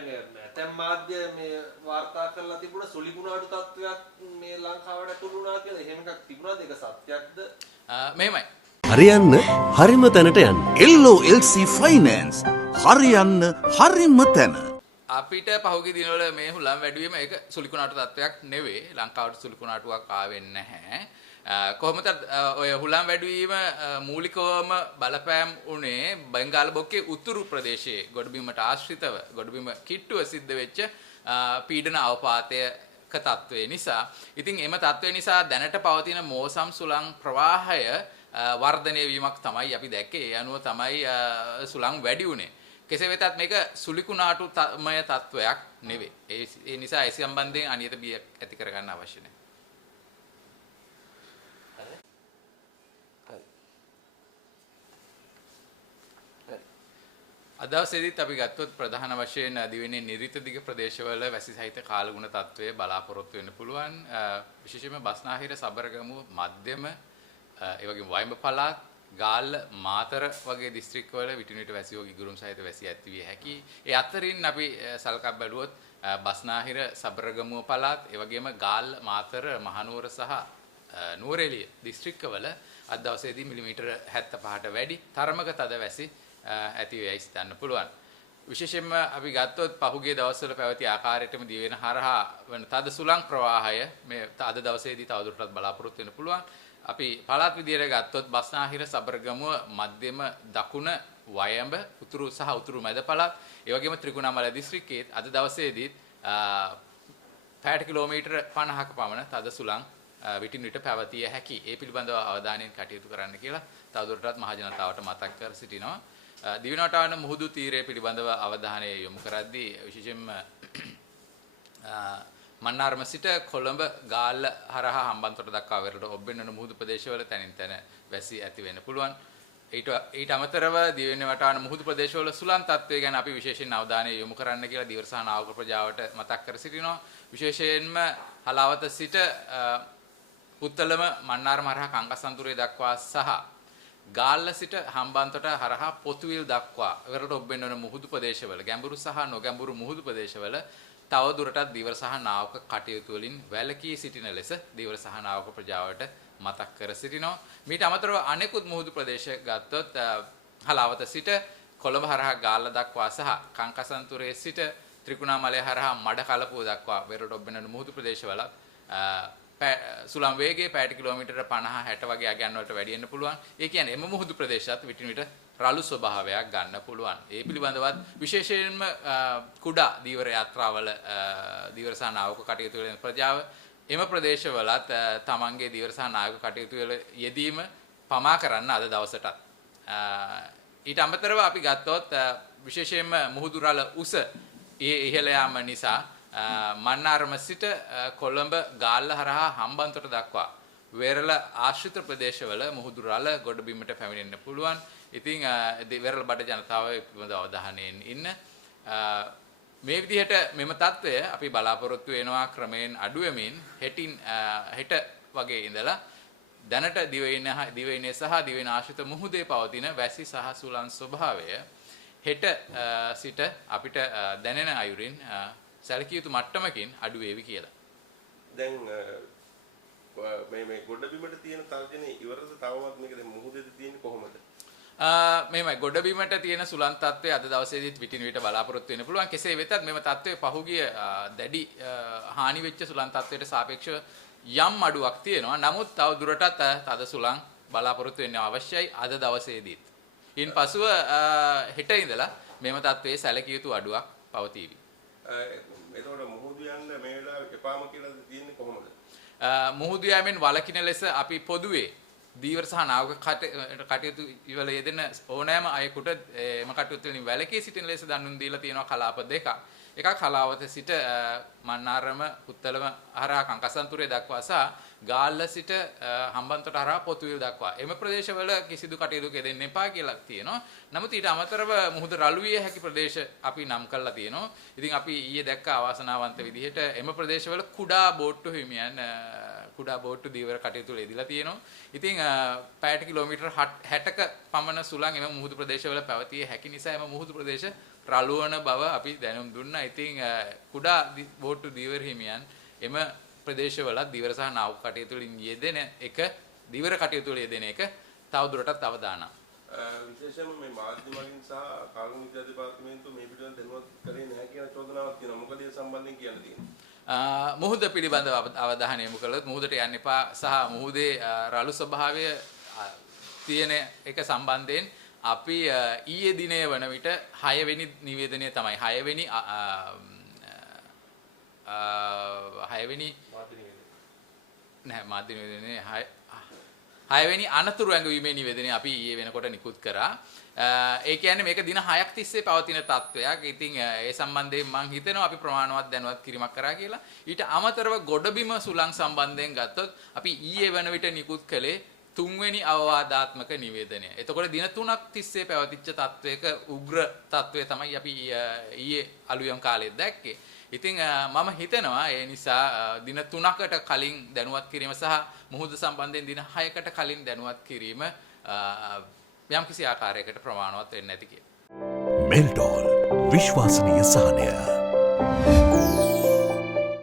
දැන් නැතම් මාධ්‍ය මේ වාර්තා කරලා තිබුණා සුලිකුණාටු තත්වයක් මේ ලංකාවට ඇතුළු වුණා කියලා. එහෙම එකක් තිබුණාද? ඒක සත්‍යක්ද? මෙහෙමයි. හරියන්න හරිම තැනට යන්න. LOLC Finance හරියන්න හරිම තැන. අපිට පහුගිය දිනවල මේ හුලම් වැඩිවීම ඒක සුලිකුණාටු තත්වයක් නෙවෙයි. ලංකාවට සුලිකුණාටුවක් ආවේ නැහැ. කොහොමද ඔය හුලම් වැඩිවීම මූලිකවම බලපෑම් උනේ බෙන්ගාල බොක්කේ උතුරු ප්‍රදේශයේ ගොඩබිමට ආශ්‍රිතව ගොඩබිම කිට්ටුව සිද්ධ වෙච්ච පීඩන අවපාතයක තත්වය නිසා. ඉතින් එම තත්වය නිසා දැනට පවතින මෝසම් සුළං ප්‍රවාහය වර්ධනය වීමක් තමයි අපි දැක්කේ. ඒ අනුව තමයි සුළං වැඩි උනේ. කෙසේ වෙතත් මේක සුලිකුණාටුමය තත්වයක් නෙවෙයි. ඒ නිසා ඒ සම්බන්ධයෙන් අනියත බිය ඇති කරගන්න අවශ්‍ය නැහැ. අද දවසේදීත් අපි ගත්තොත් ප්‍රධාන වශයෙන් දිවෙන්නේ නිරිත දිග ප්‍රදේශවල වැසි සහිත කාලගුණ තත්වයේ බලාපොරොත්තු වෙන්න පුළුවන්. විශේෂයෙන්ම බස්නාහිර සබරගමුව මධ්‍යම ඒ වගේම වයිඹ පළාත් ගාල්ල මාතර වගේ දිස්ත්‍රික්කවල විටින් විට වැසි හෝ ගිගුරුම් සහිත වැසි ඇති විය හැකියි. ඒ අතරින් අපි සලකා බැලුවොත් බස්නාහිර සබරගමුව පළාත් ඒ වගේම ගාල්ල මාතර මහනුවර සහ නුවරඑළිය දිස්ත්‍රික්කවල අද දවසේදී මිලිමීටර 75ට වැඩි තරමක තද වැසි ඇති වෙයි සිතන්න පුළුවන්. විශේෂයෙන්ම අපි ගත්තොත් පහුගිය දවස්වල පැවති ආකාරයටම දිවෙන හරහා වන තද සුළං ප්‍රවාහය මේ අද දවසේදී තවදුරටත් බලාපොරොත්තු වෙන්න පුළුවන්. අපි පළාත් විදියට ගත්තොත් බස්නාහිර සබරගමුව මධ්‍යම දකුණ වයඹ උතුරු සහ උතුරු මැද පළාත් ඒ වගේම ත්‍රිකුණාමල දිස්ත්‍රික්කයේ අද දවසේදී පැයට කිලෝමීටර 50ක පමණ තද සුළං විටින් විට පැවතිය හැකි. ඒ පිළිබඳව අවධානයෙන් කටයුතු කරන්න කියලා තවදුරටත් මහ ජනතාවට මතක් කර සිටිනවා. දිවිනටාවන මුහුදු තීරය පිළිබඳව අවධානය යොමු කරද්දී විශේෂයෙන්ම මන්නාරම සිට කොළඹ ගාල්ල හරහා හම්බන්තොට දක්වා වෙරළ ඔබ්බෙන්නන මුහුදු ප්‍රදේශවල තැනින් තැන වැසි ඇති වෙන්න පුළුවන්. ඊට අමතරව දිවෙන්නේ වටාන මුහුදු ප්‍රදේශවල සුළං තත්ත්වය ගැන අපි විශේෂයෙන් අවධානය යොමු කරන්න කියලා දිවර සහ නාවක ප්‍රජාවට මතක් කර සිටිනවා. විශේෂයෙන්ම හලාවත සිට පුත්තලම මන්නාරම හරහා කංගසන්තුරේ දක්වා සහ ගාල්ල සිට හම්බන්තොට හරහා පොතුවිල් දක්වා වෙරළ ඔබ්බෙන්නන මුහුදු ප්‍රදේශවල ගැඹුරු සහ නොගැඹුරු මුහුදු ප්‍රදේශවල තව දුරටත් දිවර සහ නාවක කටයුතු වලින් වැළකී සිටින ලෙස දිවර සහ නාවක ප්‍රජාවට මතක් කර සිටිනවා. මීට අමතරව අනෙකුත් මුහුදු ප්‍රදේශ ගත්තොත් හලාවත සිට කොළඹ හරහා ගාල්ල දක්වා සහ කංකසන්තුරේ සිට ත්‍රිකුණාමලය හරහා මඩකලපුව දක්වා වෙරළ ඔබ්බෙන්නන මුහුදු ප්‍රදේශවල සුළං වේගයේ පැයට කිලෝමීටර 50-60 වගේ අගයන් වලට වැඩි වෙන්න පුළුවන්. ඒ කියන්නේ එම මුහුදු ප්‍රදේශات විටින් විට රළු ස්වභාවයක් ගන්න පුළුවන්. ඒ පිළිබඳවත් විශේෂයෙන්ම කුඩා දීවර යාත්‍රාවල දීවර සහ නාවක කටයුතු වල ප්‍රජාව එම ප්‍රදේශවලත් තමන්ගේ දීවර සහ නාවක කටයුතු වල යෙදීම පමා කරන්න අද දවසටත්. ඊට අමතරව අපි ගත්තොත් විශේෂයෙන්ම මුහුදු රළ උස ඉහළ යාම නිසා මන්නාරම සිට කොළඹ ගාල්ල හරහා හම්බන්තොට දක්වා වෙරළ ආශ්‍රිත ප්‍රදේශවල මුහුදු රළ ගොඩබිමට පැමිණෙන්න පුළුවන්. ඉතින් වෙරළ බඩ ජනතාව පිළිබඳව අවධානයෙන් ඉන්න. මේ විදිහට මෙම தত্ত্বය අපි බලාපොරොත්තු වෙනවා ක්‍රමයෙන් අඩු වෙමින් හෙට වගේ ඉඳලා දැනට දිවයිනේ සහ දිවයින ආශ්‍රිත මුහුදේ පවතින වැසි සහ සුළං ස්වභාවය හෙට සිට අපිට දැනෙන අයුරින් සැලකිය යුතු මට්ටමකින් අඩු වේවි කියලා. දැන් මේ ගොඩබිමට තියෙන තර්ජනේ ඉවරද තවමත් මේක දැන් මුහුදේදී තියෙන්නේ කොහොමද? මෙහෙමයි ගොඩබිමට තියෙන සුළං තත්ත්වය අද දවසේදීත් විටින් විට බලාපොරොත්තු වෙන්න පුළුවන්. කෙසේ වෙතත් මෙම තත්ත්වය පහුගිය දැඩි හානි වෙච්ච සුළං තත්ත්වයට සාපේක්ෂව යම් අඩුවක් තියෙනවා. නමුත් තව දුරටත් තද සුළං බලාපොරොත්තු වෙන්න අවශ්‍යයි අද දවසේදීත්. ඉන්පසුව හෙට ඉඳලා මෙම තත්ත්වයේ සැලකිය යුතු අඩුවක් පවතීවි. එතකොට මුහුදු යන්න මේ වෙලාවේ එපාම කියලා තියෙන්නේ කොහොමද? මුහුදු යෑමෙන් වළකින ලෙස අපි පොදුවේ දීවර සහ නාවක කටයුතු වල යෙදෙන ඕනෑම අයෙකුට එම කටයුතු වලින් වැළකී සිටින ලෙස දන්වුම් දීලා තියෙනවා කලාප දෙකක්. එකක් හලාවත සිට මන්නාරම පුත්තලම හරහා කංකසන්තුරේ දක්වා සහ ගාල්ල සිට හම්බන්තොට හරහා පොතුවිල් දක්වා. එම ප්‍රදේශවල කිසිදු කටයුතු කෙරෙන්න එපා කියලා තියෙනවා. නමුත් ඊට අමතරව මුහුද රළු විය හැකි ප්‍රදේශ අපි නම් කරලා තියෙනවා. ඉතින් අපි ඊයේ දැක්ක අවාසනාවන්ත විදිහට එම ප්‍රදේශවල කුඩා බෝට්ටු හිමියන් කුඩා බෝට්ටු දීවර කටයුතු වල යෙදලා තියෙනවා. ඉතින් පැයට කිලෝමීටර 60ක පමණ සුළං එම මුහුදු ප්‍රදේශවල පැවතිය හැකි නිසා එම මුහුදු ප්‍රදේශ රළු වන බව අපි දැනුම් දුන්නා. ඉතින් කුඩා බෝට්ටු දීවර හිමියන් එම ප්‍රදේශවල දිවර සහ නාවක කටයුතු වලින් යෙදෙන එක දිවර කටයුතු වල යෙදෙන එක තවදුරටත් අවදානම්. විශේෂයෙන්ම මේ මාධ්‍ය මගින් සහ කාර්මික විද්‍යා දෙපාර්තමේන්තුව මේ පිළිබඳව දැනුවත් කරේ නැහැ කියන චෝදනාවක් තියෙනවා. මොකද ඒ සම්බන්ධයෙන් කියන්න තියෙන්නේ? මුහුද පිළිබඳව අවධානය යොමු කළොත් මුහුදට යන්න එපා සහ මුහුදේ රළු ස්වභාවය තියෙන එක සම්බන්ධයෙන් අපි ඊයේ දිනේ වන විට 6 වෙනි නිවේදනය තමයි 6 වෙනි මාධ්‍ය නිවේදනයේ 6 වෙනි අනතුරු ඇඟවීමේ නිවේදනය අපි ඊයේ වෙනකොට නිකුත් කරා. ඒ කියන්නේ මේක දින 6ක් තිස්සේ පවතින තත්වයක්. ඉතින් ඒ සම්බන්ධයෙන් මම හිතනවා අපි ප්‍රමාණවත් දැනුවත් කිරීමක් කරා කියලා. ඊට අමතරව ගොඩබිම සුළං සම්බන්ධයෙන් ගත්තොත් අපි ඊයේ වන විට නිකුත් කළේ 3 වෙනි අවවාදාත්මක නිවේදනය. එතකොට දින 3ක් තිස්සේ පැවතිච්ච තත්වයක උග්‍ර තත්වය තමයි අපි ඊයේ අලුයම් කාලේ දැක්කේ. ඉතින් මම හිතනවා ඒ නිසා දින 3කට කලින් දැනුවත් කිරීම සහ මුහුද සම්බන්ධයෙන් දින 6කට කලින් දැනුවත් කිරීම යම් කිසි ආකාරයකට ප්‍රමාණවත් වෙන්නේ නැති කියලා. මෙල්ටෝල් විශ්වාසනීය සහනය.